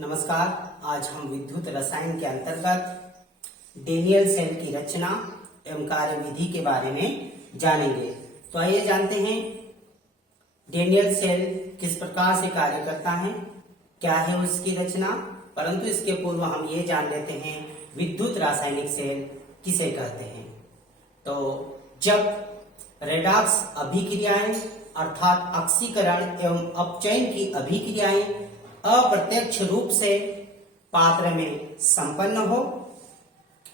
नमस्कार। आज हम विद्युत रसायन के अंतर्गत डेनियल सेल की रचना एवं कार्यविधि के बारे में जानेंगे। तो आइए जानते हैं डेनियल सेल किस प्रकार से कार्य करता है, क्या है उसकी रचना। परंतु इसके पूर्व हम ये जान लेते हैं विद्युत रासायनिक सेल किसे कहते हैं। तो जब रेडॉक्स अभिक्रियाएं अर्थात ऑक्सीकरण एवं अपचयन की अभिक्रियाएं अप्रत्यक्ष रूप से पात्र में संपन्न हो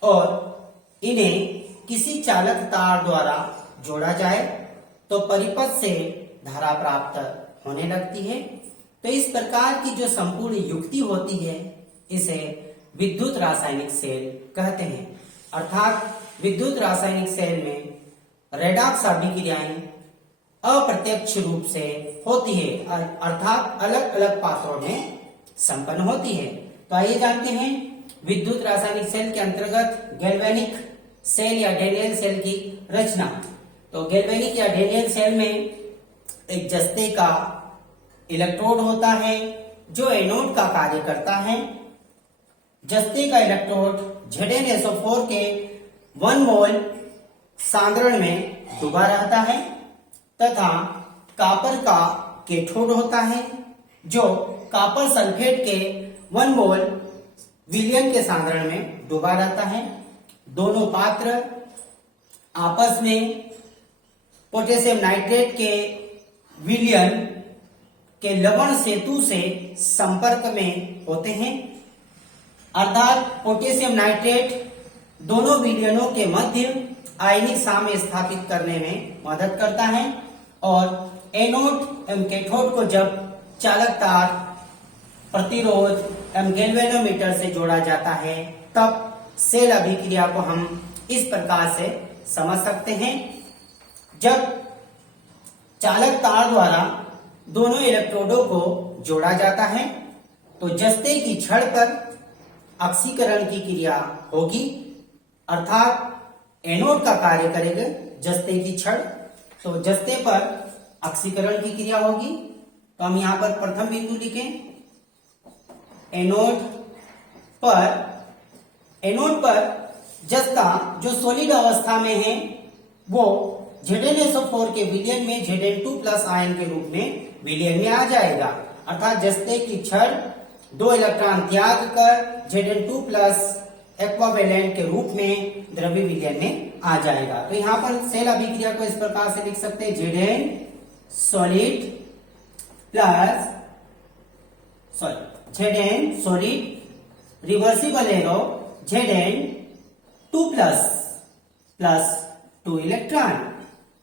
और इन्हें किसी चालक तार द्वारा जोड़ा जाए तो परिपथ से धारा प्राप्त होने लगती है। तो इस प्रकार की जो संपूर्ण युक्ति होती है इसे विद्युत रासायनिक सेल कहते हैं। अर्थात विद्युत रासायनिक सेल में रेडॉक्स अभिक्रियाएं अप्रत्यक्ष रूप से होती है अर्थात अलग अलग पात्रों में संपन्न होती है। तो आइए जानते हैं विद्युत रासायनिक सेल के अंतर्गत गैल्वेनिक सेल या डेनियल सेल की रचना। तो गैल्वेनिक या डेनियल सेल में एक जस्ते का इलेक्ट्रोड होता है जो एनोड का कार्य करता है। जस्ते का इलेक्ट्रोड ZnSO4 के 1 मोल सांद्रण में डूबा रहता है तथा कॉपर का कैथोड होता है जो कॉपर सल्फेट के 1 मोल विलयन के सांद्रण में डूबा रहता है। दोनों पात्र आपस में पोटेशियम नाइट्रेट के विलयन के लवण सेतु से संपर्क में होते हैं। अर्थात पोटेशियम नाइट्रेट दोनों विलयनों के मध्य आयनिक साम्य स्थापित करने में मदद करता है और एनोड एवं कैथोड को जब चालक तार प्रतिरोध एवं गैल्वेनोमीटर से जोड़ा जाता है तब सेल अभिक्रिया को हम इस प्रकार से समझ सकते हैं। जब चालक तार द्वारा दोनों इलेक्ट्रोडों को जोड़ा जाता है तो जस्ते की छड़ पर ऑक्सीकरण की क्रिया होगी अर्थात एनोड का कार्य करेगा जस्ते की छड़, तो जस्ते पर ऑक्सीकरण की क्रिया होगी। तो हम यहां पर प्रथम बिंदु लिखें। एनोड पर जस्ता जो सॉलिड अवस्था में है वो ZnSO4 के विलयन में Zn2+ आयन के रूप में विलयन में आ जाएगा। अर्थात जस्ते की छड़ 2 इलेक्ट्रॉन त्याग कर Zn2+ एक्वावेलेंट के रूप में द्रव्य विलयन में आ जाएगा। तो यहाँ पर सेल अभिक्रिया को इस प्रकार से लिख सकते हैं Zn solid reversible arrow Zn2+ 2 electron.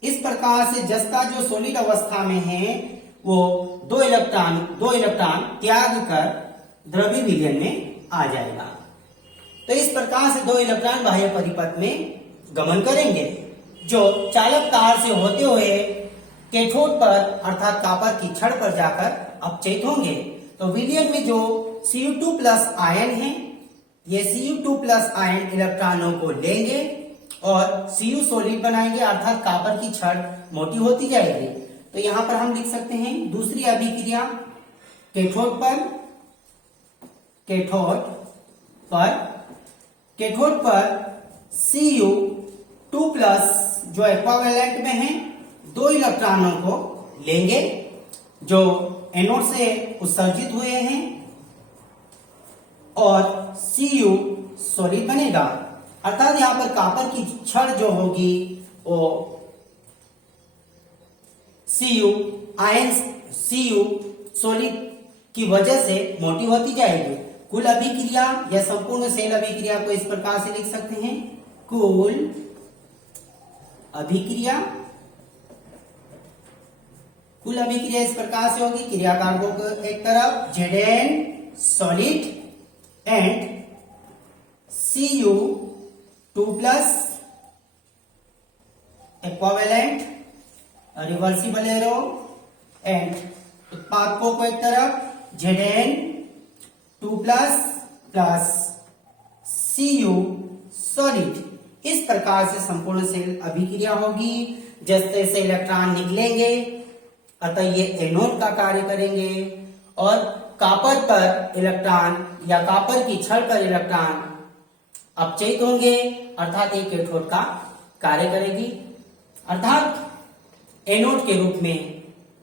इस प्रकार से जस्ता जो सॉलिड अवस्था में है वो 2 इलेक्ट्रॉन त्याग कर द्रव्य विलयन में आ जाएगा। तो इस प्रकार से 2 इलेक्ट्रॉन बाह्य परिपथ में गमन करेंगे जो चालक तार से होते हुए कैथोड पर अर्थात कॉपर की छड़ पर जाकर अपचयित होंगे। तो विलयन में जो Cu2+ आयन है ये Cu2+ आयन इलेक्ट्रॉनों को लेंगे और Cu सॉलिड बनाएंगे अर्थात कॉपर की छड़ मोटी होती जाएगी। तो यहां पर हम लिख सकते हैं दूसरी अभिक्रिया कैथोड पर Cu2+ जो एक्वावेलेंट में है 2 इलेक्ट्रॉनों को लेंगे जो एनोड से उत्सर्जित हुए हैं और Cu सॉलिड बनेगा। अर्थात यहां पर कॉपर की छड़ जो होगी वो Cu सॉलिड की वजह से मोटी होती जाएगी। कुल अभिक्रिया या संपूर्ण सेल अभिक्रिया को इस प्रकार से लिख सकते हैं। कुल अभिक्रिया इस प्रकार से होगी। क्रियाकारकों को एक तरफ Zn solid and Cu2+ equivalent reversible arrow and उत्पादकों को एक तरफ Zn2+ Cu सॉलिड। इस प्रकार से संपूर्ण सेल अभिक्रिया होगी। जैसे से इलेक्ट्रॉन निकलेंगे अतः ये एनोड का कार्य करेंगे और कॉपर पर इलेक्ट्रॉन या कॉपर की छड़ पर इलेक्ट्रॉन अपचयित होंगे, अर्थात एक कैथोड का कार्य करेगी, अर्थात एनोड के रूप में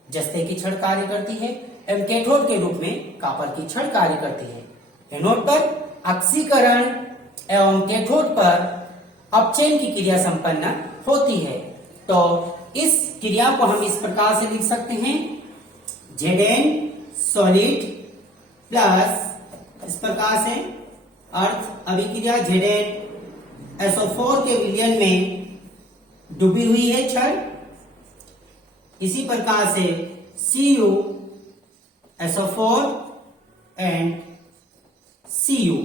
जस्ते की छड़ कार्य करती है एवं कैथोड के रूप में कॉपर की छड़ कार्य करती है। एनोड पर ऑक्सीकरण एवं कैथोड पर अपचयन की क्रिया संपन्न होती है। तो इस क्रिया को हम इस प्रकार से लिख सकते हैं, Zn सॉलिड प्लस इस प्रकार से अर्थ अभिक्रिया ZnSO4 के विलयन में डूबी हुई है छड़, इसी प्रकार से CuSO4 एंड Cu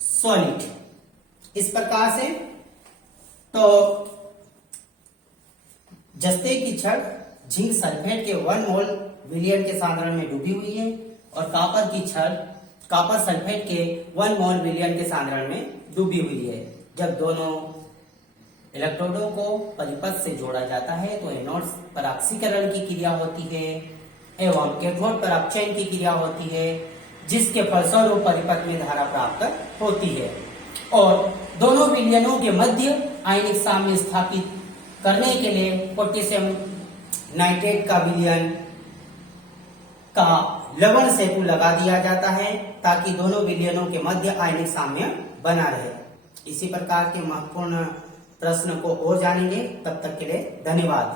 सॉलिड, इस प्रकार से। तो जस्ते की छड़ जिंक सल्फेट के 1 मोल विलयन के सांद्रण में डूबी हुई है और कॉपर की छड़ कॉपर सल्फेट के 1 मोल विलयन के सांद्रण में डूबी हुई है। जब दोनों इलेक्ट्रोडों को परिपथ से जोड़ा जाता है तो एनोड पर ऑक्सीकरण की क्रिया होती है एवं कैथोड पर अपचयन की क्रिया होती है, जिसके फलस्वरूप परिपथ में धारा प्राप्त होती है और दोनों विलयनों के मध्य आयनिक साम्य स्थापित करने के लिए पोटेशियम नाइट्रेट का विलयन का लवण सेतु लगा दिया जाता है ताकि दोनों विलयनों के मध्य आयनिक साम्य बना रहे। इसी प्रकार के महत्वपूर्ण प्रश्न को और जानेंगे, तब तक के लिए धन्यवाद।